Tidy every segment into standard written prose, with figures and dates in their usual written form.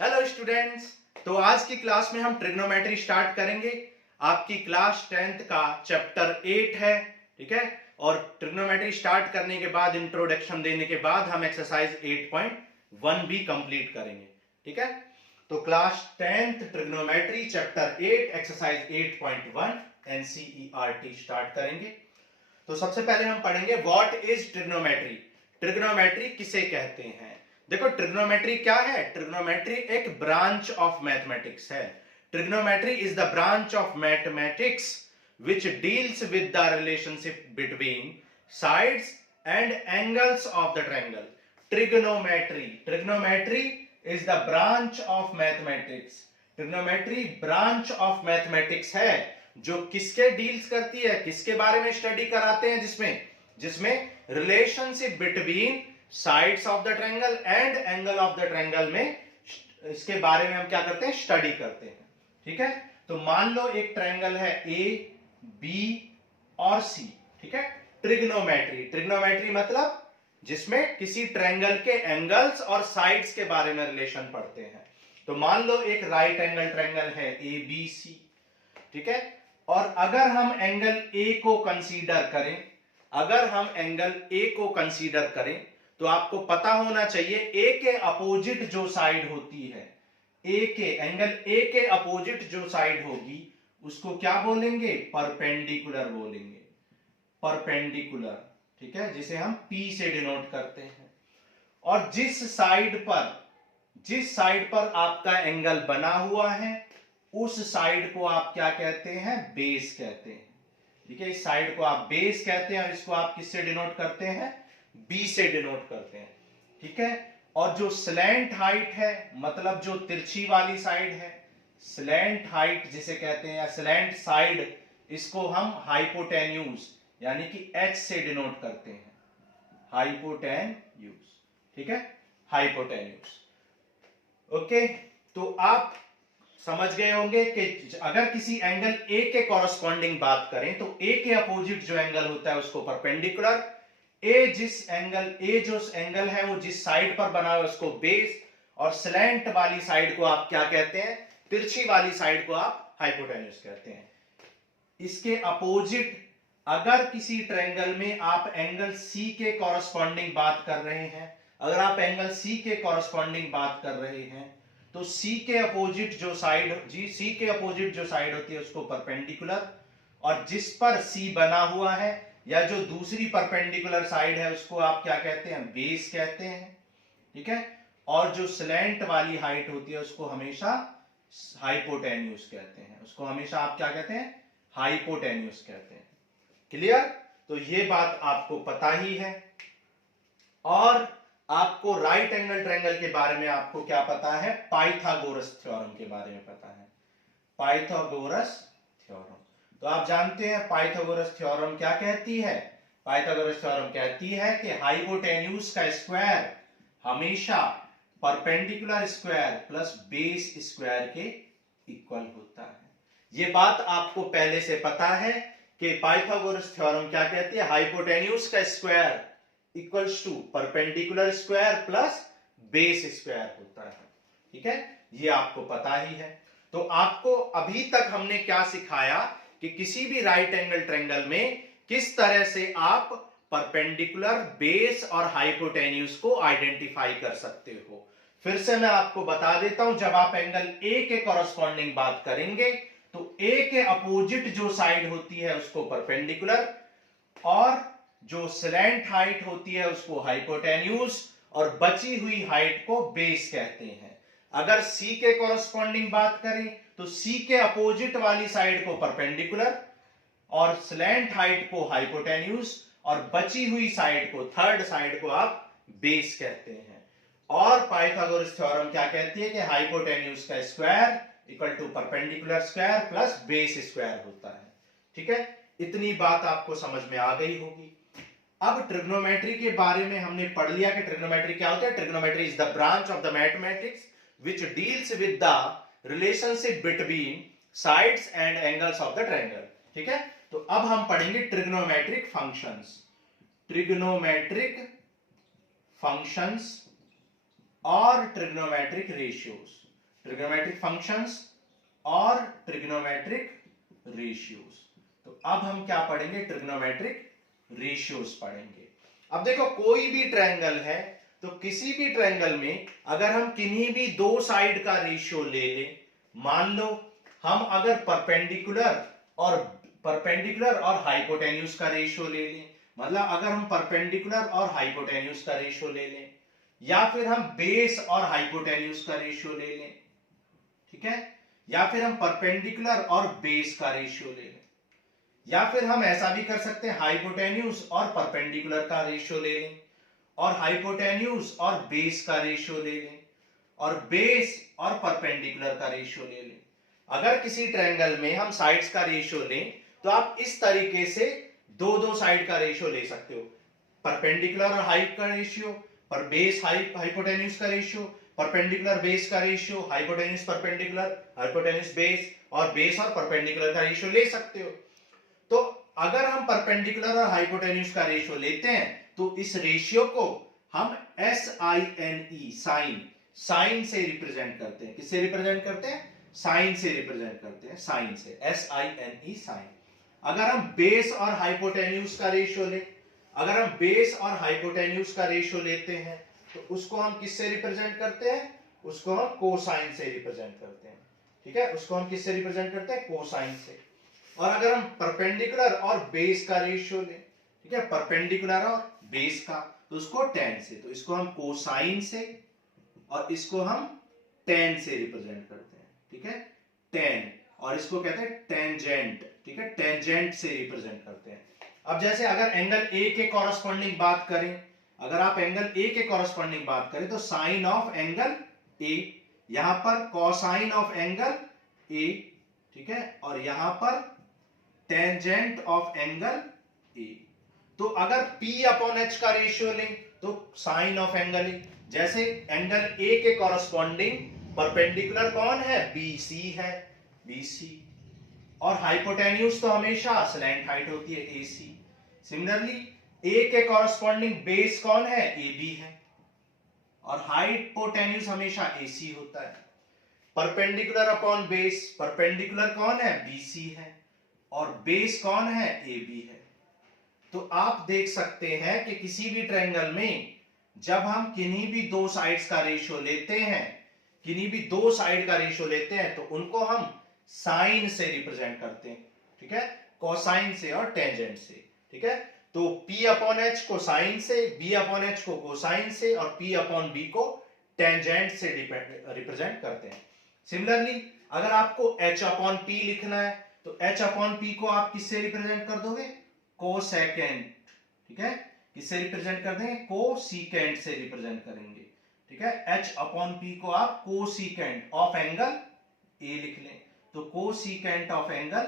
Hello students. तो आज की क्लास में हम ट्रिग्नोमेट्री स्टार्ट करेंगे। आपकी क्लास 10th का चैप्टर 8 है, ठीक है। और ट्रिग्नोमेट्री स्टार्ट करने के बाद, इंट्रोडक्शन देने के बाद हम एक्सरसाइज 8.1 भी कंप्लीट करेंगे, ठीक है। तो class 10th trigonometry chapter 8 exercise 8.1 NCERT start करेंगे। तो सबसे पहले हम पढ़ेंगे व्हाट इज ट्रिग्नोमेट्री। ट्रिग्नोमेट्री किसे कहते हैं। देखो, ट्रिग्नोमेट्री क्या है। ट्रिग्नोमेट्री एक ब्रांच ऑफ मैथमेटिक्स है। Trigonometry is the branch of mathematics which deals with the relationship between sides and angles of the triangle. Trigonometry is the branch of mathematics. Trigonometry branch of mathematics है जो किसके deals करती है, किसके बारे में study कराते हैं, जिसमें relationship between sides of the triangle and angle of the triangle में, इसके बारे में हम क्या करते हैं, स्टडी करते हैं, ठीक है। तो मान लो एक ट्रायंगल है ए बी और सी, ठीक है। ट्रिग्नोमेट्री मतलब जिसमें किसी ट्रायंगल के एंगल्स और साइड्स के बारे में रिलेशन पढ़ते हैं। तो मान लो एक राइट एंगल ट्रायंगल है ए बी सी, ठीक है। और अगर हम एंगल ए को कंसीडर करें, तो आपको पता होना चाहिए ए के अपोजिट जो साइड होती है, एंगल ए के अपोजिट जो साइड होगी उसको क्या बोलेंगे, परपेंडिकुलर बोलेंगे। परपेंडिकुलर, ठीक है, जिसे हम पी से डिनोट करते हैं। और जिस साइड पर आपका एंगल बना हुआ है उस साइड को आप क्या कहते हैं, बेस कहते हैं, ठीक है। इस साइड को आप बेस कहते हैं और इसको आप किससे डिनोट करते हैं, बी से डिनोट करते हैं, ठीक है। और जो स्लैंट हाइट है, मतलब जो तिरछी वाली साइड है, स्लैंट हाइट जिसे कहते हैं या स्लैंट साइड, इसको हम हाइपोटेन्यूज यानी कि एच से डिनोट करते हैं, हाइपोटेन्यूज, ठीक है, हाइपोटेन्यूज। ओके, तो आप समझ गए होंगे कि अगर किसी एंगल ए के कॉरस्पॉन्डिंग बात करें तो ए के अपोजिट जो एंगल होता है उसको परपेंडिकुलर, जो एंगल है वो जिस साइड पर बना है उसको बेस, और स्लैंट वाली साइड को आप क्या कहते हैं, तिरछी वाली साइड को आप हाइपोटेन्यूज कहते हैं। इसके अपोजिट अगर किसी ट्रायंगल में आप एंगल सी के कॉरस्पॉन्डिंग बात कर रहे हैं, तो सी के अपोजिट जो साइड होती है उसको परपेंडिकुलर, और जिस पर सी बना हुआ है या जो दूसरी परपेंडिकुलर साइड है उसको आप क्या कहते हैं, बेस कहते हैं, ठीक है। और जो स्लैंट वाली हाइट होती है उसको हमेशा हाइपोटेन्यूज कहते हैं, उसको हमेशा आप क्या कहते हैं, हाइपोटेन्यूज कहते हैं। क्लियर। तो ये बात आपको पता ही है। और आपको राइट एंगल ट्रायंगल के बारे में आपको क्या पता है, पाइथागोरस थ्योरम के बारे में पता है, पाइथागोरस थ्योरम। तो आप जानते हैं पाइथागोरस थ्योरम क्या कहती है। पाइथागोरस थ्योरम कहती है कि हाइपोटेन्यूज का स्क्वायर हमेशा perpendicular square plus base square के इक्वल होता है। यह बात आपको पहले से पता है कि पाइथागोरस थ्योरम क्या कहती है, हाइपोटेन्यूज का square equals to perpendicular square plus base square होता है, ठीक है। ये आपको पता ही है। तो आपको अभी तक हमने क्या सिखाया कि किसी भी राइट एंगल ट्रायंगल में किस तरह से आप परपेंडिकुलर, बेस और हाइपोटेन्यूज को आइडेंटिफाई कर सकते हो। फिर से मैं आपको बता देता हूं, जब आप एंगल ए के कॉरस्पॉन्डिंग बात करेंगे तो ए के अपोजिट जो साइड होती है उसको परपेंडिकुलर, और जो स्लैंट हाइट होती है उसको हाइपोटेन्यूज, और बची हुई हाइट को बेस कहते हैं। अगर सी के कॉरस्पॉन्डिंग बात करें तो सी के अपोजिट वाली साइड को परपेंडिकुलर और स्लैंट हाइट को हाइपोटेन्यूज, और बची हुई साइड को, थर्ड साइड को आप बेस कहते हैं। और पाइथागोरस थ्योरम क्या कहती है कि हाइपोटेन्यूज का square equal to perpendicular square plus base square होता है, ठीक है। इतनी बात आपको समझ में आ गई होगी। अब ट्रिग्नोमेट्री के बारे में हमने पढ़ लिया कि ट्रिग्नोमेट्री क्या होता है। Trigonometry is the branch of the mathematics which deals with the relationship between sides and angles of the triangle, ठीक है। तो अब हम पढ़ेंगे ट्रिग्नोमेट्रिक फंक्शंस और ट्रिग्नोमेट्रिक रेशियोज। ट्रिग्नोमेट्रिक फंक्शंस और ट्रिग्नोमेट्रिक रेशियोज। तो अब हम क्या पढ़ेंगे, ट्रिग्नोमेट्रिक रेशियोज पढ़ेंगे। अब देखो कोई भी ट्रायंगल है, तो किसी भी ट्रायंगल में अगर हम किन्हीं भी दो साइड का रेशियो ले लें, मान लो हम अगर परपेंडिकुलर और हाइपोटेन्यूज का रेशियो ले लें, मतलब अगर हम परपेंडिकुलर और हाइपोटेन्यूज का रेशियो ले लें, या फिर हम बेस और हाइपोटेन्यूज का रेशियो ले लें, ठीक है, या फिर हम परपेंडिकुलर और बेस का रेशियो ले लें, या फिर हम ऐसा भी कर सकते हैं हाइपोटेन्यूज और परपेंडिकुलर का रेशियो ले लें, और हाइपोटेन्यूज और बेस का रेशियो ले लें, और बेस और परपेंडिकुलर का रेशियो ले लें। अगर किसी ट्रायंगल में हम साइड्स का रेशियो लें तो आप इस तरीके से दो दो साइड का रेशियो ले सकते हो, परपेंडिकुलर और हाइप का रेशियो, पर बेस हाइपोटेन्यूज का रेशियो, परपेंडिकुलर बेस का ratio, hypotenuse perpendicular, hypotenuse base, और बेस और परपेंडिकुलर का रेशियो ले सकते हो। तो अगर हम परपेंडिकुलर और हाइपोटेन्यूज का रेशियो लेते हैं तो इस रेशियो को हम SINE साइन से रिप्रेजेंट करते हैं। किससे रिप्रेजेंट करते हैं? साइन से रिप्रेजेंट करते हैं, साइन से, SINE साइन। अगर हम बेस और हाइपोटेन्यूज का रेशियो लें, अगर हम बेस और हाइपोटेन्यूज का रेशियो लेते हैं तो उसको हम किससे रिप्रेजेंट करते हैं? उसको हम कोसाइन से रिप्रेजेंट करते हैं, ठीक है, उसको हम किससे रिप्रेजेंट करते हैं? कोसाइन से। और अगर हम परपेंडिकुलर और बेस का रेशियो लें, ठीक है, परपेंडिकुलर और बेस का, तो उसको tan से, तो इसको हम कोसाइन से और इसको हम tan से रिप्रेजेंट करते हैं, ठीक है, tan, और इसको कहते हैं टेंजेंट, ठीक है, टेंजेंट से रिप्रेजेंट करते हैं। अब जैसे अगर एंगल ए के कॉरस्पॉन्डिंग बात करें, अगर आप एंगल ए के कॉरस्पॉन्डिंग बात करें तो साइन ऑफ एंगल ए, यहां पर कोसाइन ऑफ एंगल ए, ठीक है, और यहां पर टेंजेंट ऑफ एंगल ए। तो अगर P अपॉन H का रेशियो लें तो साइन ऑफ एंगल ए, जैसे एंगल ए के कॉरस्पॉन्डिंग परपेंडिकुलर कौन है? BC है, BC, और हाइपोटेन्यूज तो हमेशा स्लैंट हाइट होती है, AC। सिमिलरली ए के कॉरस्पॉन्डिंग बेस कौन है? AB है, और हाइपोटेन्यूज हमेशा AC होता है। परपेंडिकुलर अपॉन बेस, परपेंडिकुलर कौन है? BC है, और बेस कौन है? AB है। तो आप देख सकते हैं कि किसी भी ट्रायंगल में जब हम किन्हीं भी दो साइड्स का रेशियो लेते हैं, किन्हीं भी दो साइड का रेशियो लेते हैं तो उनको हम साइन से रिप्रेजेंट करते हैं, ठीक है, कोसाइन से और टेंजेंट से, ठीक है। तो P अपॉन H को साइन से, B अपॉन H को कोसाइन से, और P अपॉन B को टेंजेंट से रिप्रेजेंट करते हैं। सिमिलरली अगर आपको H अपॉन P लिखना है तो H अपॉन P को आप किससे रिप्रेजेंट कर दोगे? कोसेकेंट, ठीक है, किससे रिप्रेजेंट कर देंगे? कोसिकेंट से रिप्रेजेंट करेंगे, ठीक है। H अपॉन P को आप कोसिकेंट ऑफ एंगल A लिख लें, तो कोसिकेंट ऑफ एंगल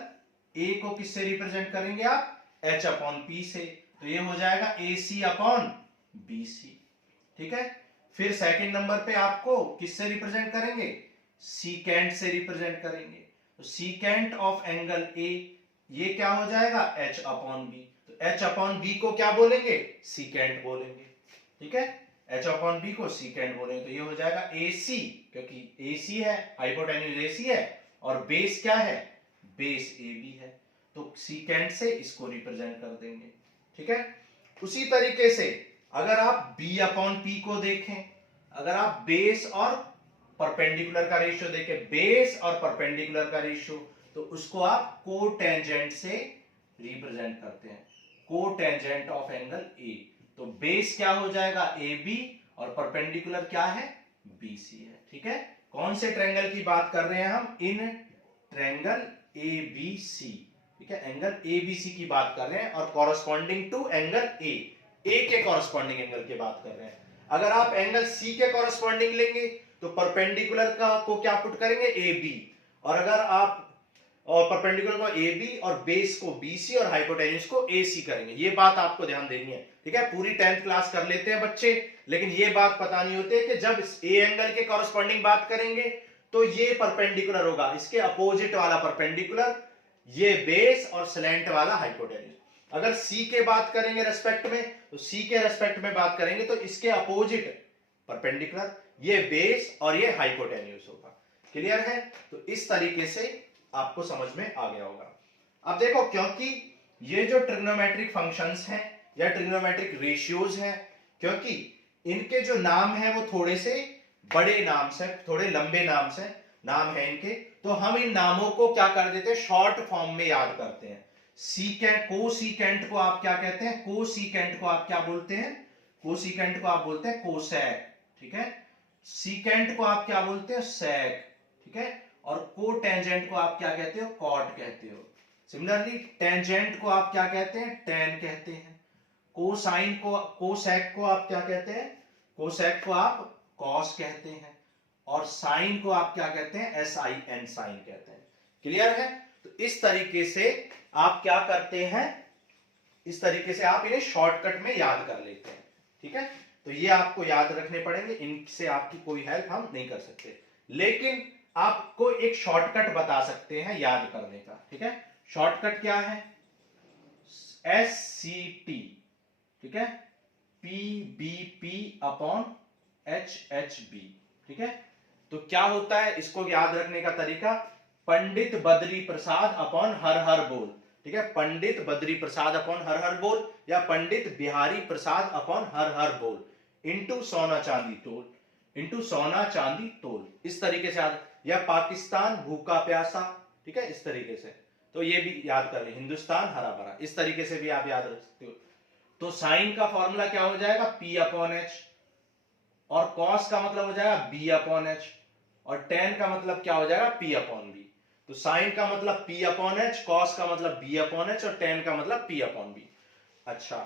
A को किससे रिप्रेजेंट करेंगे आप? H अपॉन P से, तो ये हो जाएगा AC अपॉन BC, ठीक है। फिर सेकंड नंबर पे आपको किससे रिप्रेजेंट करेंगे? सीकेंट से रिप्रेजेंट करेंगे, तो सीकेंट ऑफ एंगल A, ये क्या हो जाएगा? H अपॉन B, तो H अपॉन B को क्या बोलेंगे? सीकेंट बोलेंगे, ठीक है, H अपॉन B को सीकेंट बोलेंगे, तो ये हो जाएगा AC, क्योंकि AC है, हाइपोटेन्यूज AC है, और बेस क्या है? बेस AB है, तो सीकेंट से इसको रिप्रेजेंट कर देंगे, ठीक है। उसी तरीके से अगर आप B अपॉन P को देखें, अगर आप बेस और परपेंडिकुलर का रेशियो देखें, बेस और परपेंडिकुलर का रेशियो, तो उसको आप कोटेंजेंट से रिप्रेजेंट करते हैं, कोटेंजेंट ऑफ एंगल A। तो बेस क्या हो जाएगा? AB, और परपेंडिकुलर क्या है? BC है, ठीक है। कौन से ट्रायंगल की बात कर रहे हैं हम? इन ट्रायंगल ABC, ठीक है, एंगल ABC की बात कर रहे हैं, और कॉरस्पॉन्डिंग टू एंगल A के कॉरस्पॉन्डिंग एंगल की बात कर रहे हैं। अगर आप एंगल C के कॉरस्पॉन्डिंग लेंगे तो परपेंडिकुलर का को क्या पुट करेंगे? AB, और अगर आप और परपेंडिकुलर को AB और बेस को BC और हाइपोटेन्यूज को AC करेंगे। ये बात आपको ध्यान देनी है, ठीक है। पूरी 10th क्लास कर लेते हैं बच्चे, लेकिन ये बात पता नहीं होती है कि जब A एंगल के कॉरस्पॉन्डिंग बात करेंगे तो ये परपेंडिकुलर होगा, इसके अपोजिट वाला परपेंडिकुलर, ये बेस, और स्लैंट वाला हाइपोटेन्यूज। अगर C के बात करेंगे रेस्पेक्ट में, तो C के रेस्पेक्ट में बात करेंगे तो इसके अपोजिट परपेंडिकुलर, ये बेस और ये हाइपोटेन्यूज होगा। क्लियर है? तो इस तरीके से आपको समझ में आ गया होगा। अब देखो, क्योंकि ये जो ट्रिग्नोमेट्रिक फंक्शंस हैं या ट्रिग्नोमेट्रिक रेशियोज हैं, क्योंकि इनके जो नाम है वो थोड़े से बड़े नाम से, थोड़े लंबे नाम है इनके, तो हम इन नामों को क्या कर देते हैं, शॉर्ट फॉर्म में याद करते हैं। सीकेंट, कोसीकेंट को आप क्या कहते हैं, कोसीकेंट को आप क्या बोलते हैं, कोसीकेंट को आप बोलते हैं कोसेक, ठीक है। सीकेंट को आप क्या बोलते हो, सेक, ठीक है। और कोटेंजेंट को आप क्या कहते हो, कॉट कहते हो। सिमिलरली टेंजेंट को आप क्या कहते हैं, टेन कहते हैं। कोसाइन को, कोसेक को आप क्या कहते हैं, कोसेक को आप कॉस कहते हैं। और साइन को आप क्या कहते हैं, SIN, साइन कहते हैं। क्लियर है? तो इस तरीके से आप क्या करते हैं, इस तरीके से आप इन्हें शॉर्टकट में याद कर लेते हैं, ठीक है। तो ये आपको याद रखने पड़ेंगे, इनसे आपकी कोई हेल्प हम नहीं कर सकते, लेकिन आपको एक शॉर्टकट बता सकते हैं याद करने का, ठीक है। शॉर्टकट क्या है, SCT, ठीक है, PBP अपॉन HHB, ठीक है। तो क्या होता है, इसको याद रखने का तरीका, पंडित बद्री प्रसाद अपॉन हर हर बोल, ठीक है। पंडित बद्री प्रसाद अपॉन हर हर बोल, या पंडित बिहारी प्रसाद अपॉन हर हर बोल, इंटू सोना चांदी तोल, इंटू सोना चांदी तोल, इस तरीके से याद, या पाकिस्तान भूखा प्यासा, ठीक है, इस तरीके से। तो ये भी याद कर ले, हिंदुस्तान हरा भरा, इस तरीके से भी आप याद रख सकते हो। तो साइन का फॉर्मूला क्या हो जाएगा, P अपॉन H, और कॉस का मतलब हो जाएगा B अपॉन H, और टेन का मतलब क्या हो जाएगा, P अपॉन B। तो साइन का मतलब P अपॉन H, कॉस का मतलब B अपॉन H, और टेन का मतलब P अपॉन B। अच्छा,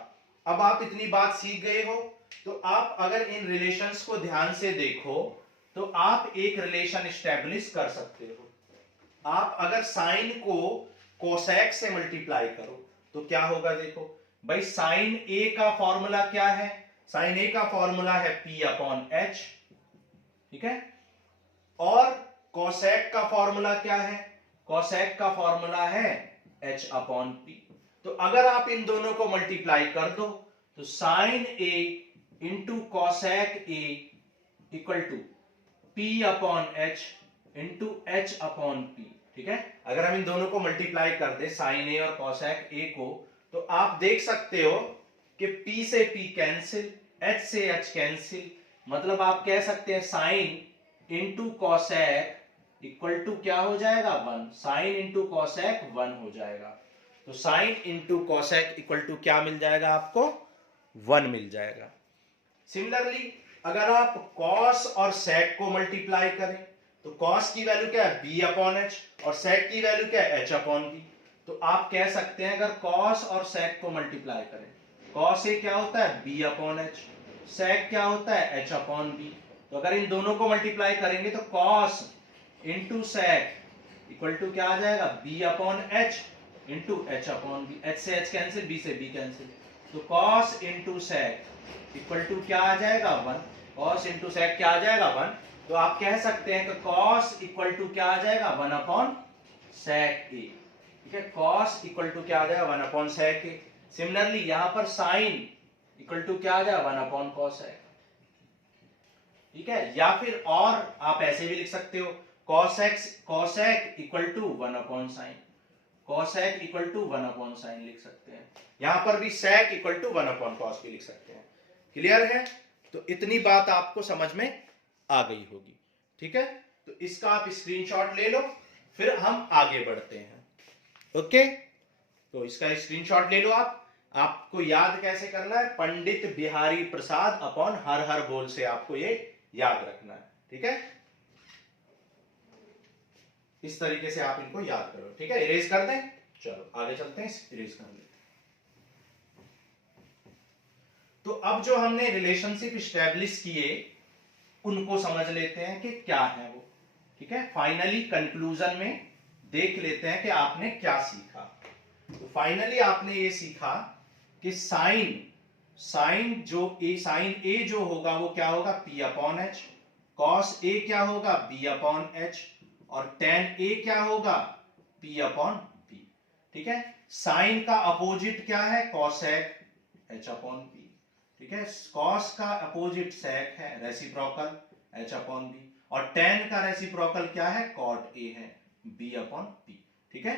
अब आप इतनी बात सीख गए हो, तो आप अगर इन रिलेशंस को ध्यान से देखो तो आप एक रिलेशन स्टैब्लिश कर सकते हो। आप अगर साइन को कोसेक से मल्टीप्लाई करो तो क्या होगा, देखो भाई, साइन ए का फॉर्मूला क्या है, साइन ए का फॉर्मूला है P अपॉन H, ठीक है। और कोसेक का फॉर्मूला क्या है, कोसेक का फॉर्मूला है H अपॉन P। तो अगर आप इन दोनों को मल्टीप्लाई कर दो तो sine A into cosec A equal to P upon H into H upon P, ठीक है। अगर हम इन दोनों को मल्टीप्लाई कर दे, साइन ए और कोसेक ए को, तो आप देख सकते हो कि P से P कैंसिल, H से H कैंसिल, मतलब आप कह सकते हैं sine into cosec equal to क्या हो जाएगा, 1, साइन इंटू कोसेक 1 हो जाएगा। तो sine into cosec equal to क्या मिल जाएगा आपको, 1 मिल जाएगा। सिमिलरली अगर आप कॉस और सेक को मल्टीप्लाई करें तो कॉस की वैल्यू क्या है, B अपॉन H, और सेक की वैल्यू क्या है, H अपॉन B। तो आप कह सकते हैं अगर कॉस और सेक को मल्टीप्लाई करें, कॉस ए क्या होता है, B अपॉन H, सेक क्या होता है, H अपॉन B। तो अगर इन दोनों को मल्टीप्लाई करेंगे तो cos into sec equal to क्या आ जाएगा, B upon H into H upon B। H से H कैंसिल, B से B कैंसिल, तो cos into sec equal to क्या आ जाएगा, 1। कॉस इंटू सेक क्या आ जाएगा, 1। तो आप कह सकते हैं कि कॉस इक्वल टू क्या आ जाएगा, 1 अपॉन सेक ए, ठीक है। कॉस इक्वल टू क्या आ जाएगा, 1 अपॉन सेक ए। सिमिलरली यहां पर साइन इक्वल टू क्या आ जाएगा, 1 अपॉन कोसेक, ठीक है। या फिर और आप ऐसे भी लिख सकते हो, cosec equal to 1 upon sine, cosec equal to 1 upon sine लिख सकते हैं। यहां पर भी sec equal to 1 upon cos भी लिख सकते हैं। क्लियर है? तो इतनी बात आपको समझ में आ गई होगी, ठीक है। तो इसका आप स्क्रीनशॉट ले लो, फिर हम आगे बढ़ते हैं। ओके, तो इसका स्क्रीनशॉट ले लो आप। आपको याद कैसे करना है, पंडित बिहारी प्रसाद अपॉन हर हर बोल से आपको ये याद रखना है, ठीक है। इस तरीके से आप इनको याद करो, ठीक है। इरेज कर दें, चलो आगे चलते हैं, इरेज कर लेते हैं। तो अब जो हमने रिलेशनशिप स्टैब्लिश किए उनको समझ लेते हैं कि क्या है वो, ठीक है। फाइनली कंक्लूजन में देख लेते हैं कि आपने क्या सीखा। तो फाइनली आपने ये सीखा कि साइन ए जो होगा वो क्या होगा, P upon H, cos A क्या होगा, B अपॉन H, और टेन ए क्या होगा, P अपॉन B, ठीक है। साइन का अपोजिट क्या है, कॉसेक, H अपॉन P, ठीक है। कॉस का अपोजिट सेक है, रेसिप्रोकल, एच अपॉन बी, और tan का रेसिप्रोकल क्या है, कॉट ए है, बी अपॉन पी। ठीक है,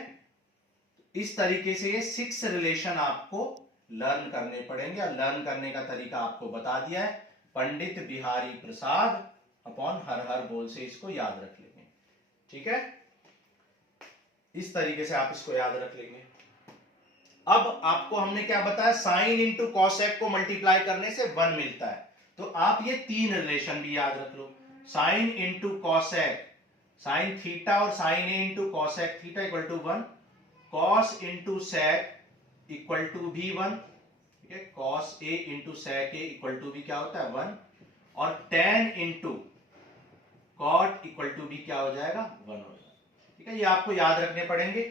इस तरीके से ये 6 रिलेशन आपको लर्न करने पड़ेंगे, और लर्न करने का तरीका आपको बता दिया है पंडित बिहारी प्रसाद अपॉन हर हर बोल से, इसको याद रख लेंगे। ठीक है, इस तरीके से आप इसको याद रख लेंगे। अब आपको हमने क्या बताया, साइन इंटू कॉसेक को मल्टीप्लाई करने से 1 मिलता है, तो आप ये 3 रिलेशन भी याद रख लो। Sine into cosec, sine theta और sine A into cosec theta equal to 1, cos into sec equal to भी 1, ठीक है, cos A into sec A equal to भी क्या होता है 1, और tan into cot equal to भी क्या हो जाएगा 1 हो जाएगा। ठीक है, ये आपको याद रखने पड़ेंगे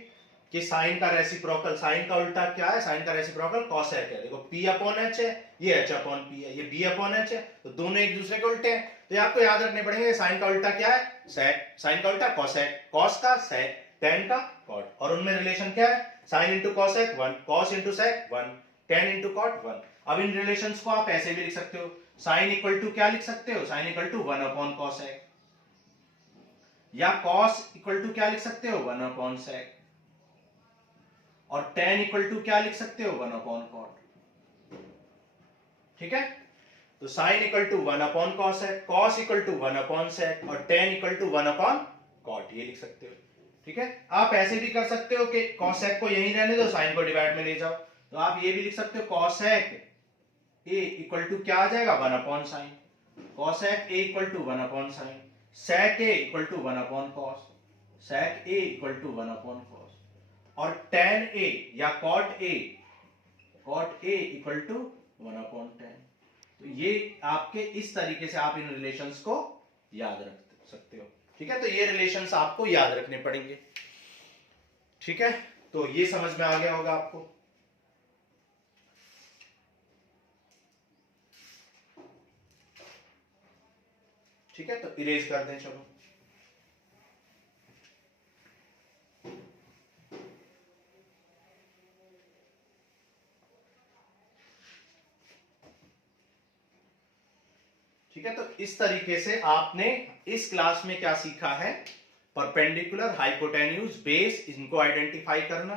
कि साइन का रेसिप्रोकल, साइन का उल्टा क्या है, साइन का रेसिप्रोकल कॉसेक है। देखो p अपॉन एच है, ये h अपॉन p है, ये b अपॉन h है, तो दोनों एक दूसरे के उल्टे हैं, तो ये आपको याद रखने पड़ेंगे। साइन का उल्टा क्या है, सेक, साइन का उल्टा कॉसेक, कॉस का सेक, टेन का कॉट, और उनमें रिलेशन क्या है, sine into cosec 1, cos into sec 1, tan into cot 1। अब इन रिलेशंस को आप ऐसे भी लिख सकते हो, साइन इक्वल टू क्या लिख सकते हो, sine equal to 1 upon cosec, या कॉस इक्वल टू क्या लिख सकते हो 1 अपॉन सेक, और tan इक्वल टू क्या लिख सकते हो 1 अपॉन कॉट। ठीक है, तो sine equal to 1 upon cos है, cos equal to 1 upon sec, और tan equal to 1 upon cot, ये लिख सकते हो। ठीक है, आप ऐसे भी कर सकते हो कि कॉसेक को यहीं रहने दो, साइन को डिवाइड में ले जाओ, तो आप ये भी लिख सकते हो कॉसेक ए इक्वल टू क्या आ जाएगा 1 upon sine, cosec A equal to 1 upon sine, sec A equal to 1 upon cos, sec A equal to 1 upon cos, और tan a या cot a equal to 1 upon tan। तो ये आपके इस तरीके से आप इन रिलेशंस को याद रख सकते हो। ठीक है, तो ये रिलेशंस आपको याद रखने पड़ेंगे। ठीक है, तो ये समझ में आ गया होगा आपको। ठीक है, तो इरेज कर दें, चलो। ठीक है, तो इस तरीके से आपने इस क्लास में क्या सीखा है, परपेंडिकुलर, हाइपोटेन्यूज, बेस, इनको आइडेंटिफाई करना।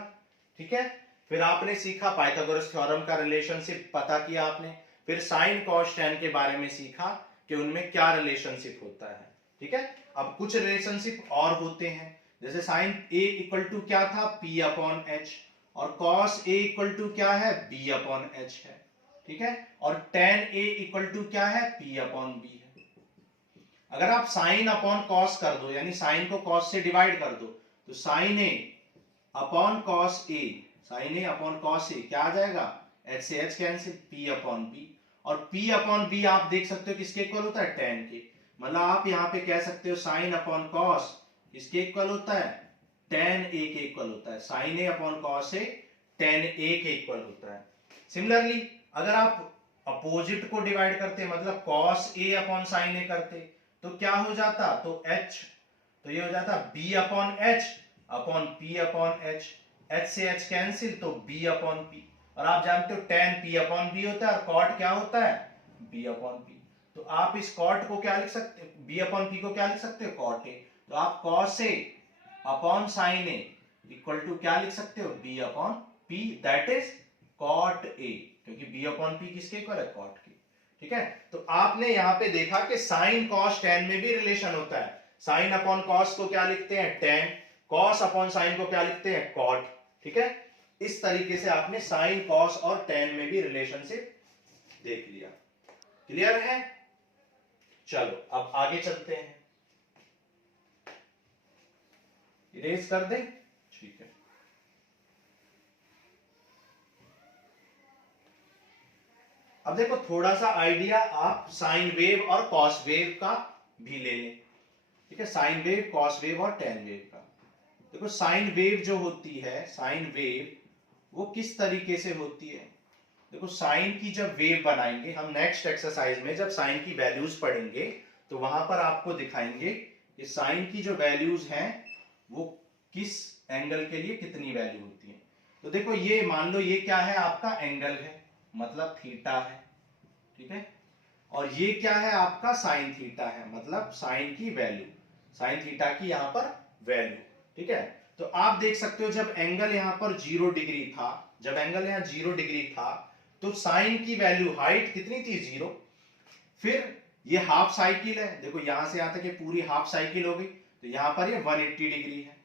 ठीक है, फिर आपने सीखा पाइथागोरस थ्योरम का रिलेशनशिप पता किया आपने, फिर साइन कॉस टैन के बारे में सीखा कि उनमें क्या रिलेशनशिप होता है। ठीक है, अब कुछ रिलेशनशिप और होते हैं, जैसे साइन ए इक्वल टू क्या था p अपॉन एच, और कॉस ए इक्वल टू क्या है b अपॉन एच है। ठीक है, और tan a इक्वल टू क्या है p अपॉन b है। अगर आप साइन अपॉन कॉस कर दो, यानी साइन को कॉस से डिवाइड कर दो, तो sine a upon cos a, sine a upon cos a क्या आ जाएगा, h से h cancel, p upon b, और p अपॉन b आप देख सकते हो किसके इक्वल होता है, tan के। मतलब आप यहां पे कह सकते हो साइन अपॉन कॉस किसके इक्वल होता है, tan a के इक्वल होता है, sine a upon cos a tan a के इक्वल होता है। सिमिलरली अगर आप अपोजिट को डिवाइड करते, मतलब cos a upon sine a करते, तो क्या हो जाता, तो h, तो ये हो जाता b upon h upon p upon h, h से h कैंसिल, तो b अपॉन p, और आप जानते हो tan p अपॉन b होता है, और cot क्या होता है b अपॉन p। तो आप इस cot को क्या लिख सकते, b अपॉन p को क्या लिख सकते हो cot a, तो आप cos a upon sine a equal to क्या लिख सकते हो b upon p, that is cot a, क्योंकि b अपॉन p किसके इक्वल है, cot के। ठीक है, तो आपने यहां पे देखा कि साइन कॉस टैन में भी रिलेशन होता है, साइन अपॉन कॉस को क्या लिखते हैं टैन, कॉस अपॉन साइन को क्या लिखते हैं कॉट। ठीक है, इस तरीके से आपने साइन कॉस और टैन में भी रिलेशनशिप देख लिया। क्लियर है, चलो अब आगे चलते हैं, इरेज कर दें। ठीक है, अब देखो थोड़ा सा आइडिया आप साइन वेव और कॉस वेव का भी ले लें। ठीक है, साइन वेव, कॉस वेव और टैन वेव का। देखो साइन वेव जो होती है, साइन वेव वो किस तरीके से होती है, देखो साइन की जब वेव बनाएंगे हम नेक्स्ट एक्सरसाइज में, जब साइन की वैल्यूज पढ़ेंगे तो वहां पर आपको दिखाएंगे कि साइन की जो वैल्यूज हैं वो किस एंगल के लिए कितनी वैल्यू होती है। तो देखो ये मान लो ये क्या है, आपका एंगल है, मतलब थीटा है। ठीक है, और ये क्या है आपका साइन थीटा है, मतलब साइन की वैल्यू, साइन थीटा की यहां पर वैल्यू। ठीक है, तो आप देख सकते हो जब एंगल यहां पर 0 डिग्री था, जब एंगल यहां 0 डिग्री था तो साइन की वैल्यू हाइट कितनी थी 0। फिर ये हाफ साइकिल है, देखो यहां से यहां तक ये पूरी हाफ साइकिल हो गई, तो यहां पर ये 180 डिग्री है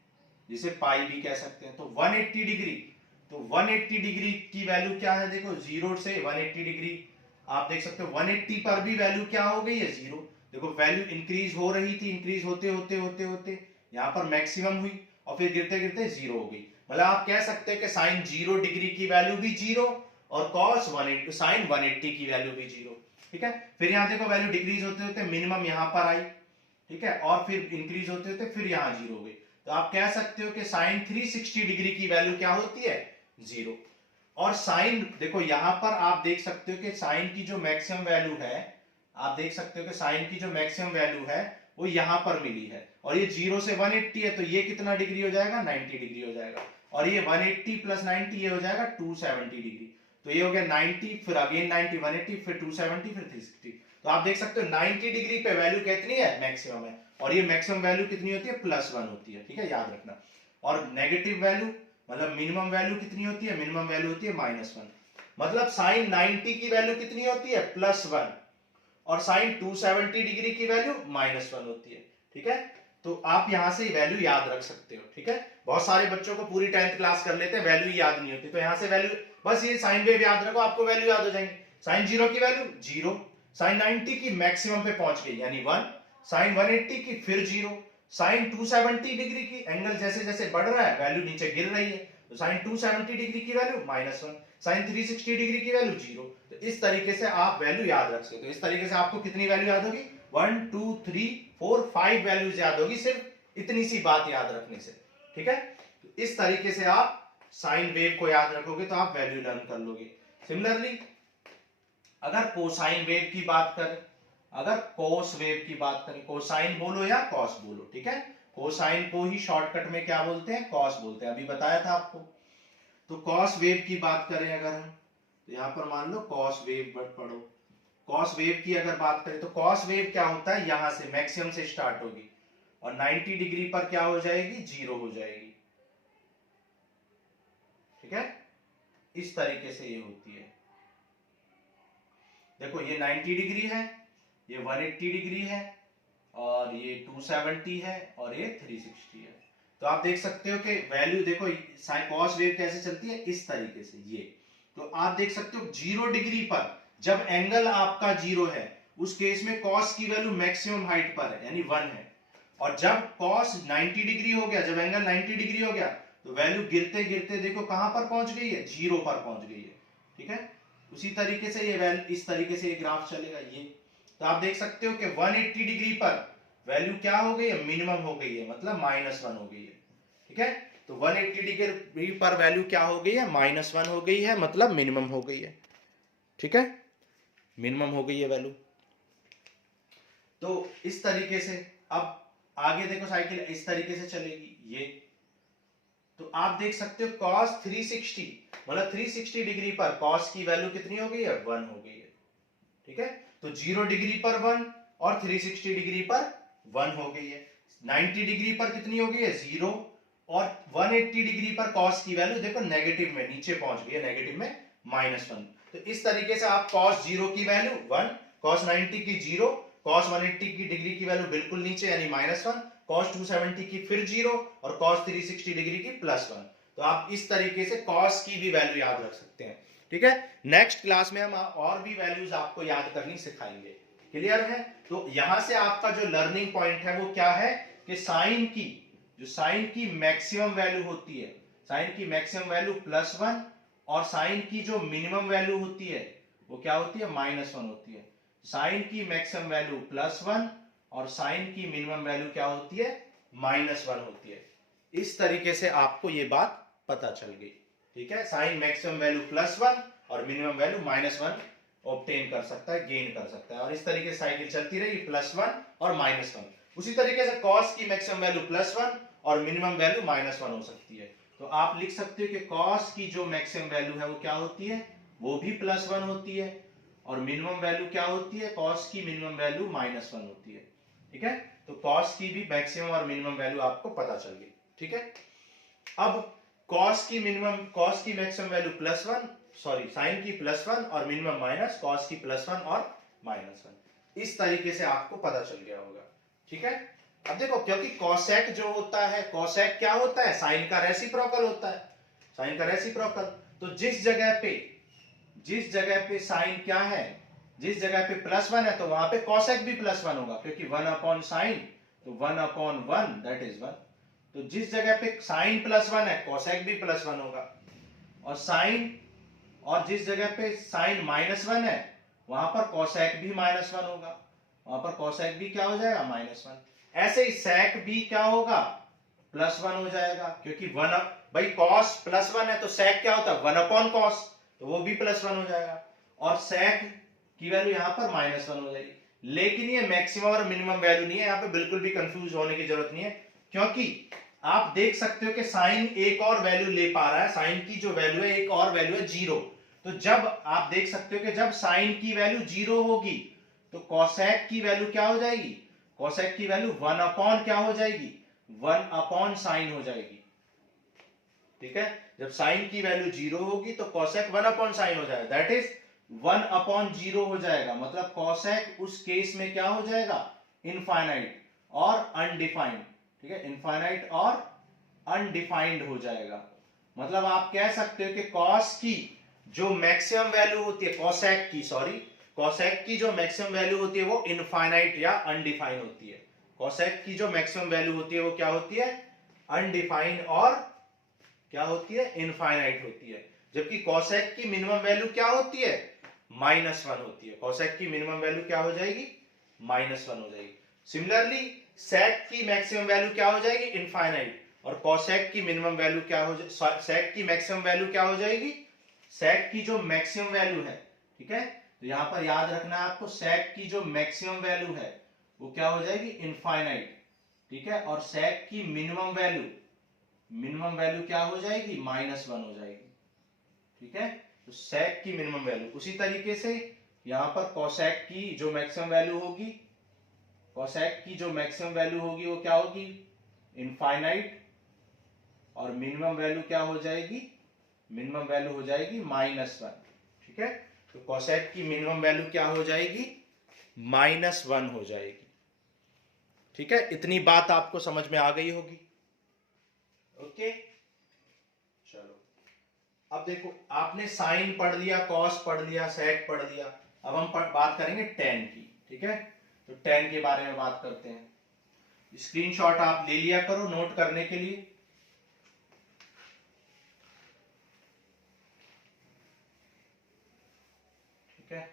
जिसे पाई भी कह सकते हैं। तो 180 डिग्री, तो 180 डिग्री की वैल्यू क्या है, देखो 0 से 180 डिग्री आप देख सकते हो 180 पर भी वैल्यू क्या हो गई है 0। देखो वैल्यू इंक्रीज हो रही थी, इंक्रीज होते होते होते होते यहां पर मैक्सिमम हुई और फिर गिरते गिरते 0 हो गई। मतलब आप कह सकते हैं कि साइन 0 डिग्री की वैल्यू भी 0 और कॉस 180 साइन 180 की वैल्यू भी 0। ठीक है, फिर यहां देखो वैल्यू डिक्रीज होते होते मिनिमम यहां पर आई, ठीक है, और फिर इंक्रीज होते होते फिर यहां 0 हो गई। तो आप कह सकते हो कि साइन 360 डिग्री की वैल्यू क्या होती है 0। और साइन देखो यहां पर आप देख सकते हो कि साइन की जो मैक्सिमम वैल्यू है, आप देख सकते हो कि साइन की जो मैक्सिमम वैल्यू है वो यहां पर मिली है, और ये 0 से 180 है तो ये कितना डिग्री हो जाएगा 90 डिग्री हो जाएगा, और ये 180 प्लस 90 ये हो जाएगा 270 डिग्री। तो ये हो गया 90, फिर अगेन 90, 180, फिर 270, फिर 360। तो आप देख सकते हो 90 डिग्री पे वैल्यू कितनी है मैक्सिमम है, और ये मैक्सिमम वैल्यू कितनी होती है +1 होती है। ठीक है, याद रखना। और नेगेटिव वैल्यू मतलब मिनिमम वैल्यू कितनी होती है, मिनिमम वैल्यू होती है -1। मतलब साइन 90 की वैल्यू कितनी होती है +1 और साइन 270 डिग्री की वैल्यू -1 होती है। ठीक है, तो आप यहां से वैल्यू याद रख सकते हो। ठीक है, बहुत सारे बच्चों को पूरी 10th क्लास कर लेते हैं, वैल्यू याद नहीं होती, तो यहां से वैल्यू बस ये साइन वेव याद रखो, आपको वैल्यू याद हो जाएंगे। साइन 0 की वैल्यू 0, साइन 90 की मैक्सिमम पे पहुंच गई यानी 1, साइन 180 की फिर 0, साइन 270 डिग्री की एंगल जैसे जैसे बढ़ रहा है वैल्यू नीचे गिर रही है, तो साइन 270 डिग्री की वैल्यू -1, साइन 360 डिग्री की वैल्यू 0। तो इस तरीके से आप वैल्यू याद रख सकते हो। इस तरीके से आपको कितनी वैल्यू याद होगी 1 2 3 4 5 वैल्यूज याद होगी सिर्फ इतनी सी बात याद रखने से। ठीक है, तो इस तरीके से आप साइन वेव को याद रखोगे तो आप वैल्यू लर्न कर लोगे। सिमिलरली अगर कोसाइन वेव की बात करें, अगर कोस वेव की बात करें, कोसाइन बोलो या कॉस बोलो, ठीक है, कोसाइन को ही शॉर्टकट में क्या बोलते हैं कॉस बोलते हैं, अभी बताया था आपको। तो कॉस वेव की बात करें अगर हम, तो यहां पर मान लो कॉस वेव पढ़ो, कॉस वेव की अगर बात करें तो कॉस वेव क्या होता है, यहां से मैक्सिमम से स्टार्ट होगी और 90 डिग्री पर क्या हो जाएगी 0 हो जाएगी। ठीक है, इस तरीके से ये होती है। देखो ये 90 डिग्री है, ये 180 डिग्री है, और ये 270 है, और ये 360 है। तो आप देख सकते हो कि वैल्यू देखो कॉस वेव कैसे चलती है इस तरीके से ये। तो आप देख सकते हो 0 डिग्री पर जब एंगल आपका 0 है उस केस में कॉस की वैल्यू मैक्सिमम हाइट पर है यानी 1 है, और जब कॉस 90 डिग्री हो गया, जब एंगल 90 डिग्री हो गया तो वैल्यू गिरते गिरते देखो कहां पर पहुंच गई है 0 पर पहुंच गई है। ठीक है, उसी तरीके से ये वैल्यू इस तरीके से ये ग्राफ चलेगा ये। तो आप देख सकते हो कि 180 डिग्री पर वैल्यू क्या हो गई है मिनिमम हो गई है, मतलब -1 हो गई है। ठीक है, तो 180 डिग्री पर वैल्यू क्या हो गई है -1 हो गई है, मतलब मिनिमम हो गई है। ठीक है, मिनिमम हो गई है वैल्यू। तो इस तरीके से अब आगे देखो साइकिल इस तरीके से चलेगी ये। तो आप देख सकते हो cos 360 मतलब 360 डिग्री पर cos की वैल्यू कितनी हो गई है 1 हो गई है। ठीक है, तो 0 डिग्री पर 1 और 360 डिग्री पर 1 हो गई है। 90 डिग्री पर कितनी हो गई है 0, और 180 डिग्री पर cos की वैल्यू देखो नेगेटिव में नीचे पहुंच गई है, नेगेटिव में -1। तो इस तरीके से आप cos 0 की वैल्यू 1, cos 90 की 0, cos 180 की डिग्री की वैल्यू बिल्कुल नीचे यानी -1, cos 270 की फिर 0 और cos 360 डिग्री की +1। तो आप इस तरीके से cos की भी वैल्यू याद रख सकते हैं। ठीक है, नेक्स्ट क्लास में हम और भी वैल्यूज आपको याद करनी सिखाएंगे। क्लियर है, तो यहां से आपका जो लर्निंग पॉइंट है वो क्या है कि साइन की मैक्सिमम वैल्यू होती है, साइन की मैक्सिमम वैल्यू +1, और साइन की जो मिनिमम वैल्यू होती है वो क्या होती है -1 होती है। साइन की मैक्सिमम वैल्यू +1 और साइन की मिनिमम वैल्यू क्या होती है -1 होती है। इस तरीके से आपको ये बात पता चल गई। ठीक है, साइन मैक्सिमम वैल्यू +1 और मिनिमम वैल्यू -1 ऑब्टेन कर सकता है, गेन कर सकता है, और इस तरीके से साइकिल चलती रहेगी +1 और -1। उसी तरीके से cos की मैक्सिमम वैल्यू +1 और मिनिमम वैल्यू -1 हो सकती है। तो आप लिख सकते हो कि cos की जो मैक्सिमम वैल्यू है वो क्या होती है, वो भी +1 होती है, और मिनिमम वैल्यू क्या होती है, कॉस की मिनिमम वैल्यू -1 होती है। ठीक है, तो कॉस की भी मैक्सिमम और मिनिमम वैल्यू आपको पता चल गई। ठीक है, अब कॉस की मैक्सिमम वैल्यू +1, सॉरी साइन की +1 और मिनिमम माइनस कॉस की +1 और -1, इस तरीके से आपको पता चल गया होगा। ठीक है, अब देखो क्योंकि कॉसेक जो होता है, कॉसेक क्या होता है, साइन का रेसिप्रोकल होता है, साइन का रेसिप्रोकल। तो जिस जगह पे साइन क्या है, जिस जगह पे +1 है तो वहां पे कॉसेक भी +1 होगा, क्योंकि 1/sin तो 1/1 दैट इज 1। तो जिस जगह पे साइन +1 है कॉसेक भी +1 होगा, और जिस जगह पे साइन -1 है वहां पर कॉसेक भी -1 होगा, वहां पर कॉसेक भी क्या हो जाएगा, -1। ऐसे ही सेक भी क्या होगा, +1 हो जाएगा, क्योंकि भाई कॉस +1 है तो सेक क्या होता है, 1/cos, तो वो भी +1 हो जाएगा, और सेक की वैल्यू यहां पर -1 हो जाएगी। लेकिन ये मैक्सिमम और मिनिमम वैल्यू नहीं है, यहां पे बिल्कुल भी कंफ्यूज होने की जरूरत नहीं है, क्योंकि आप देख सकते हो कि साइन एक और वैल्यू ले पा रहा है, साइन की जो वैल्यू है एक और वैल्यू है 0। तो जब आप देख सकते हो कि जब साइन की वैल्यू 0 होगी तो कॉसेक की वैल्यू क्या हो जाएगी, कॉसेक की वैल्यू 1 क्या हो जाएगी, 1/sin हो जाएगी। ठीक है, जब साइन की वैल्यू 0 होगी तो कॉसेक 1/sin हो जाएगा, दैट इज 1/0 हो जाएगा। मतलब कॉसेक उस केस में क्या हो जाएगा, इनफाइनाइट और अनडिफाइंड। ठीक है, इनफाइनाइट और अनडिफाइंड हो जाएगा। मतलब आप कह सकते हो कि कॉस की जो मैक्सिमम वैल्यू होती है, कॉसेक की जो मैक्सिमम वैल्यू होती है वो इनफाइनाइट या अनडिफाइंड होती है। कॉसेक की जो मैक्सिमम वैल्यू होती है वो क्या होती है, अनडिफाइंड और क्या होती है, इनफाइनाइट होती है। जबकि कॉसेक की मिनिमम वैल्यू क्या होती है, -1 होती है। कॉसेक की मिनिमम वैल्यू क्या हो जाएगी, -1 हो जाएगी। सिमिलरली सेक की मैक्सिमम वैल्यू क्या हो जाएगी, इनफाइनाइट, और कॉसेक की मिनिमम वैल्यू क्या हो जाएगी, सेक की मैक्सिमम वैल्यू क्या हो जाएगी, सेक की जो मैक्सिमम वैल्यू है। ठीक है, तो यहां पर याद रखना है आपको, सेक की जो मैक्सिमम वैल्यू है वो क्या हो जाएगी, इनफाइनाइट। ठीक है, और सेक की मिनिमम वैल्यू क्या हो जाएगी, -1 हो जाएगी। ठीक है, तो सेक की मिनिमम वैल्यू, उसी तरीके से यहां पर कॉसेक की जो मैक्सिमम वैल्यू होगी, वो क्या होगी, इनफाइनाइट, और मिनिमम वैल्यू क्या हो जाएगी, मिनिमम वैल्यू हो जाएगी -1। ठीक है, तो कॉसेक की मिनिमम वैल्यू क्या हो जाएगी, -1 हो जाएगी। ठीक है, इतनी बात आपको समझ में आ गई होगी। ओके, चलो अब देखो, आपने साइन पढ़ लिया, कॉस पढ़ लिया, सेक पढ़ लिया, अब हम बात करेंगे टेन की। ठीक है, तो टेन के बारे में बात करते हैं। स्क्रीनशॉट आप ले लिया करो नोट करने के लिए। ठीक है,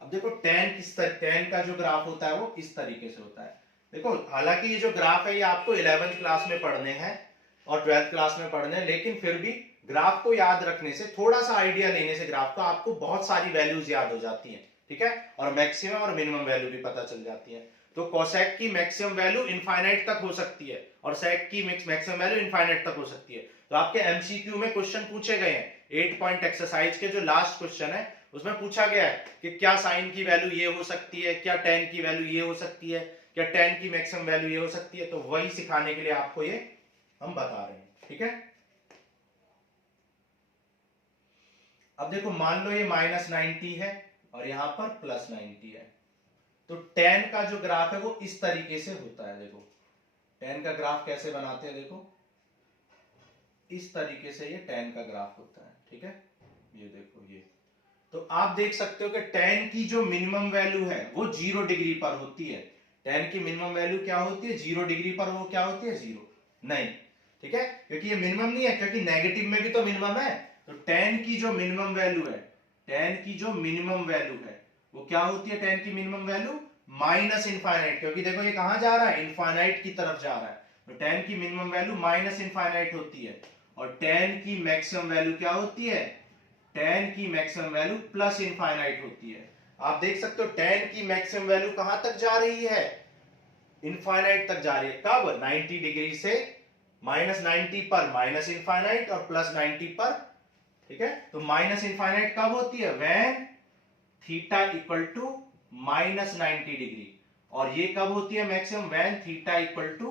अब देखो टेन का जो ग्राफ होता है वो इस तरीके से होता है। देखो हालांकि ये जो ग्राफ है ये आपको 11th क्लास में पढ़ने हैं और 12th क्लास में पढ़ने हैं, लेकिन फिर भी ग्राफ को याद रखने से, थोड़ा सा आइडिया लेने से ग्राफ का, आपको बहुत सारी वैल्यूज याद हो जाती हैं। ठीक है, और मैक्सिमम और मिनिमम वैल्यू भी पता चल जाती है। तो कोसेक की मैक्सिमम वैल्यू इनफाइनाइट तक हो सकती है और सेक की मैक्सिमम वैल्यू इनफाइनाइट तक हो सकती है। तो आपके एमसीक्यू में क्वेश्चन पूछे गए हैं, 8 पॉइंट एक्सरसाइज के जो लास्ट क्वेश्चन है उसमें पूछा गया है कि क्या साइन की वैल्यू ये हो सकती है, क्या टेन की वैल्यू ये हो सकती है, क्या टेन की मैक्सिमम वैल्यू ये हो सकती है। तो वही सिखाने के लिए आपको ये हम बता रहे हैं। ठीक है, अब देखो मान लो ये -90 है और यहां पर +90 है, तो टेन का जो ग्राफ है वो इस तरीके से होता है। देखो टेन का ग्राफ कैसे बनाते हैं, देखो इस तरीके से ये टेन का ग्राफ होता है। ठीक है, ये देखो ये, तो आप देख सकते हो कि टेन की जो मिनिमम वैल्यू है वो 0 डिग्री पर होती है। टेन की मिनिमम वैल्यू क्या होती है, 0 डिग्री पर वो क्या होती है, 0 नहीं। ठीक है, क्योंकि ये मिनिमम नहीं है, क्योंकि नेगेटिव में भी तो मिनिमम है। तो टेन की जो मिनिमम वैल्यू है, टेन की जो मिनिमम वैल्यू है वो क्या होती है, टेन की मिनिमम वैल्यू माइनस इनफाइनाइट, क्योंकि देखो ये कहां जा रहा है, इनफाइनाइट की तरफ जा रहा है। तो टेन की मिनिमम वैल्यू माइनस इनफाइनाइट होती है, और टेन की मैक्सिमम वैल्यू क्या होती है, टेन की मैक्सिमम वैल्यू प्लस इनफाइनाइट होती है। आप देख सकते हो टेन की मैक्सिमम वैल्यू कहां तक जा रही है, इनफाइनाइट तक जा रही है। कब, 90 डिग्री से -90 पर माइनस इनफाइनाइट और +90 पर, ठीक है। तो माइनस इनफाइनाइट कब होती है? When theta equal to minus 90 degree. और ये कब होती है maximum? When theta equal to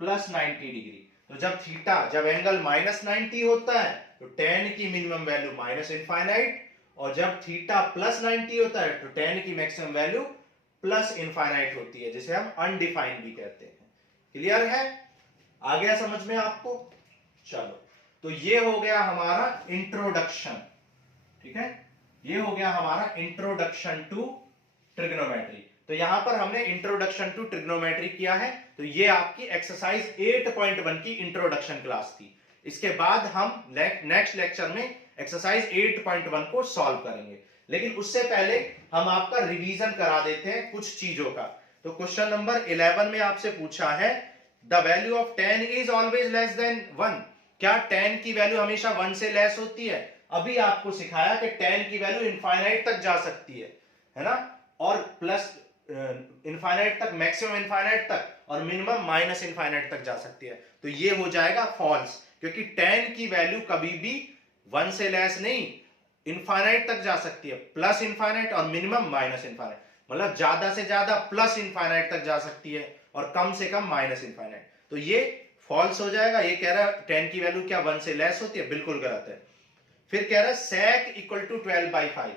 plus 90 degree. तो जब एंगल माइनस 90 होता है तो tan की मिनिमम वैल्यू माइनस इनफाइनाइट, और जब थीटा प्लस 90 होता है तो tan की मैक्सिमम वैल्यू प्लस इनफाइनाइट होती है, जिसे हम अनडिफाइंड भी कहते हैं। क्लियर है? आ गया समझ में आपको? चलो, तो ये हो गया हमारा इंट्रोडक्शन। ठीक है, ये हो गया हमारा इंट्रोडक्शन टू ट्रिग्नोमेट्री। तो यहां पर हमने इंट्रोडक्शन टू ट्रिग्नोमेट्री किया है। तो ये आपकी एक्सरसाइज 8.1 की इंट्रोडक्शन क्लास थी। इसके बाद हम नेक्स्ट लेक्चर में एक्सरसाइज 8.1 को सॉल्व करेंगे। लेकिन उससे पहले हम आपका रिवीजन करा देते हैं कुछ चीजों का। तो क्वेश्चन नंबर 11 में आपसे पूछा है the value of tan is always less than 1। क्या tan की वैल्यू हमेशा 1 से लेस होती है? अभी आपको सिखाया कि tan की वैल्यू इनफाइनाइट तक जा सकती है ना, और प्लस इनफाइनाइट तक, मैक्सिमम इनफाइनाइट तक, और मिनिमम माइनस इनफाइनाइट तक जा सकती है। तो ये हो जाएगा फॉल्स, क्योंकि tan की वैल्यू कभी भी 1 से लेस नहीं, इनफाइनाइट तक जा सकती है, प्लस इनफाइनाइट और मिनिमम माइनस इनफाइनाइट। मतलब ज्यादा से ज्यादा प्लस इनफाइनाइट तक जा सकती है और कम से कम माइनस इनफाइनाइट। तो ये फॉल्स हो जाएगा। ये कह रहा है tan की वैल्यू क्या 1 से लेस होती है? बिल्कुल गलत है। फिर कह रहा है sec इक्वल टू 12/5।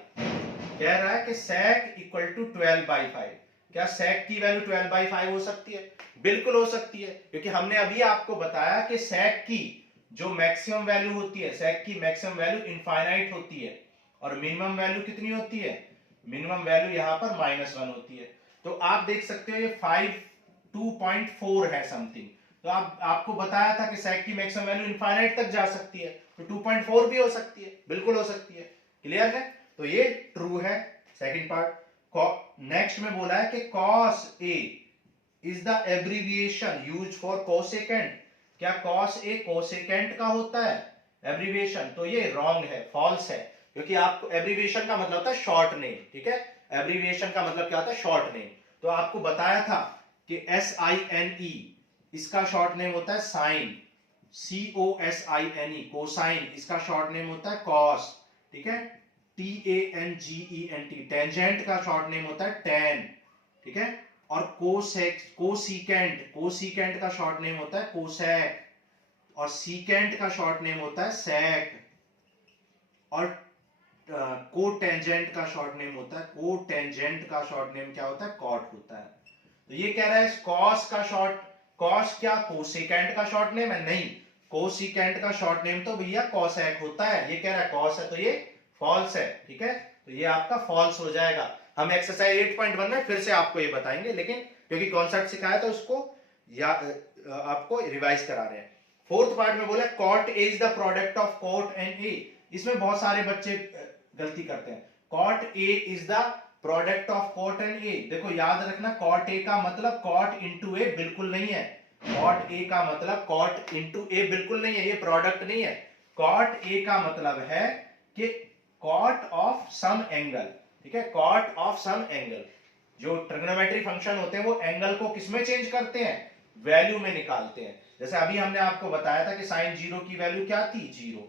कह रहा है कि sec इक्वल टू 12/5। क्या sec की वैल्यू 12/5 हो सकती है? बिल्कुल हो सकती है, क्योंकि हमने अभी आपको बताया कि sec की जो मैक्सिमम वैल्यू होती है, sec की मैक्सिमम वैल्यू इनफाइनाइट होती है, और मिनिमम वैल्यू कितनी होती है? मिनिमम वैल्यू यहां पर -1 होती है। तो आप देख सकते हो ये 2.4 है समथिंग। तो आपको बताया था कि sec की मैक्सिमम वैल्यू इनफाइनाइट तक जा सकती है, तो 2.4 भी हो सकती है, बिल्कुल हो सकती है। क्लियर है? तो ये ट्रू है सेकंड पार्ट। नेक्स्ट में बोला है कि cos A is the abbreviation used for cosecant. क्या cos A कोसेकेंट का होता है एब्रीविएशन? तो ये रॉन्ग है, फॉल्स है, क्योंकि आपको एब्रीविएशन का मतलब होता है शॉर्ट नेम। ठीक है, एब्रीविएशन का मतलब क्या होता है? Short name. तो आपको बताया था कि SINE इसका शॉर्ट नेम होता है साइन, COSINE कोसाइन, इसका शॉर्ट नेम होता है कॉस। ठीक है, TANGENT टेंजेंट का शॉर्ट नेम होता है टैन। ठीक है, और कोसीकेंट का शॉर्ट नेम होता है कोसेक, और सीकेंट का शॉर्ट नेम होता है सेक, और कोटेंजेंट का शॉर्ट नेम होता है, कोटेंजेंट का शॉर्ट नेम क्या होता है? कॉट होता है। तो ये कह रहा है कॉस क्या कोसेकेंट का शॉर्ट नेम है? नहीं, कोसिकेंट का शॉर्ट नेम तो भैया कॉसेक होता है। ये कह रहा है कॉस है, तो ये फॉल्स है। ठीक है, तो ये आपका फॉल्स हो जाएगा। हम एक्सरसाइज 8.1 में फिर से आपको ये बताएंगे, लेकिन क्योंकि कॉन्सेप्ट सिखाया था उसको आपको रिवाइज करा रहे हैं। फोर्थ पार्ट में बोला cot A is the product of cot and A. इसमें बहुत सारे बच्चे गलती करते हैं। Cot A is the product of cot and A. देखो याद रखना, कॉट ए का मतलब कॉट इंटू ए बिल्कुल नहीं है। कॉट ए का मतलब कॉट इंटू ए बिल्कुल नहीं है, ये प्रोडक्ट नहीं है। कॉट ए का मतलब है कि कॉट ऑफ सम एंगल। ठीक है, कॉट ऑफ सम एंगल। जो ट्रिग्नोमेट्री फंक्शन होते हैं वो एंगल को किसमें चेंज करते हैं? वैल्यू में निकालते हैं। जैसे अभी हमने आपको बताया था कि साइन 0 की वैल्यू क्या थी? 0।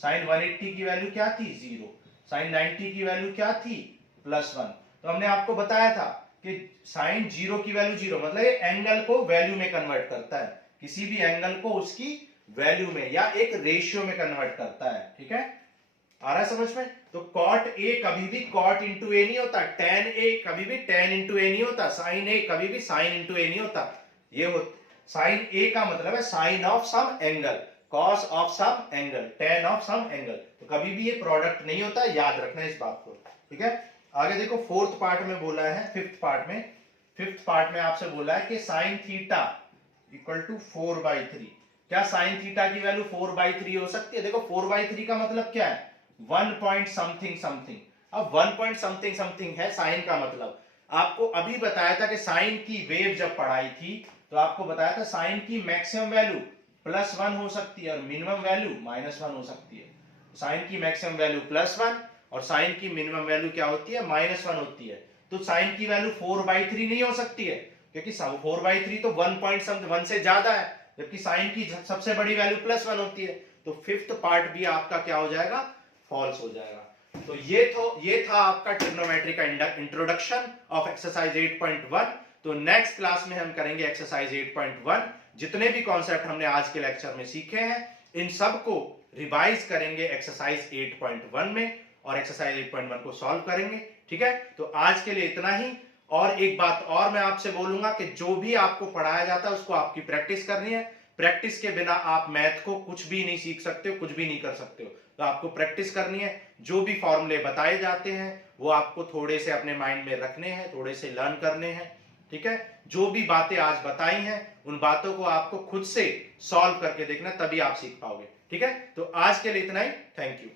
साइन 180 की वैल्यू क्या थी? 0। साइन 90 की वैल्यू क्या थी? +1। तो हमने आपको बताया था कि साइन 0 की वैल्यू 0, मतलब ये एंगल को वैल्यू में कन्वर्ट करता है, किसी भी एंगल को उसकी वैल्यू में या एक रेशियो में कन्वर्ट करता है। ठीक है, आ रहा है समझ में? तो कॉट ए कभी भी कॉट इंटू ए नहीं होता, टेन ए कभी भी टेन इंटू ए नहीं होता, साइन ए कभी भी साइन इंटू ए नहीं होता। ये साइन ए का मतलब है sine of some angle, cos of some angle, tan of some angle. तो कभी भी ये प्रोडक्ट नहीं होता, याद रखना इस बात को। ठीक है, आगे देखो फोर्थ पार्ट में बोला है, फिफ्थ पार्ट में आपसे बोला है कि साइन थीटा इक्वल टू 4/3। क्या साइन थीटा की वैल्यू 4/3 हो सकती है? देखो 4/3 का मतलब क्या है? 1 पॉइंट समथिंग समथिंग। अब 1 पॉइंट समथिंग समथिंग है साइन का मतलब। आपको अभी बताया था कि साइन की वेव जब पढ़ाई थी तो आपको बताया था साइन की मैक्सिमम वैल्यू +1 हो सकती है और मिनिमम वैल्यू -1 हो सकती है। साइन की मैक्सिमम वैल्यू +1 और साइन की मिनिमम वैल्यू क्या होती है? -1 होती है। तो साइन की वैल्यू 4/3 नहीं हो सकती है, क्योंकि 4/3 तो 1 पॉइंट 1 से ज्यादा है, जबकि साइन की सबसे बड़ी वैल्यू +1 होती है। तो फिफ्थ पार्ट भी आपका क्या हो जाएगा, फॉल्स हो जाएगा। तो ये था आपका ट्रिग्नोमेट्री का इंट्रोडक्शन ऑफ एक्सरसाइज 8.1। तो नेक्स्ट क्लास में हम करेंगे एक्सरसाइज 8.1। जितने भी कॉन्सेप्ट हमने आज के लेक्चर में सीखे हैं इन सब को रिवाइज करेंगे एक्सरसाइज 8.1 में और एक्सरसाइज 8.1 को सॉल्व करेंगे। ठीक है, तो आज के लिए इतना ही। और एक बात और मैं आपसे बोलूंगा कि जो भी आपको पढ़ाया जाता है उसको आपकी प्रैक्टिस करनी है। प्रैक्टिस के बिना आप मैथ को कुछ भी नहीं सीख सकते हो, कुछ भी नहीं कर सकते हो। तो आपको प्रैक्टिस करनी है। जो भी फॉर्मूले बताए जाते हैं वो आपको थोड़े से अपने माइंड में रखने हैं, थोड़े से लर्न करने हैं। ठीक है, जो भी बातें आज बताई हैं उन बातों को आपको खुद से सॉल्व करके देखना, तभी आप सीख पाओगे। ठीक है, तो आज के लिए इतना ही। Thank you.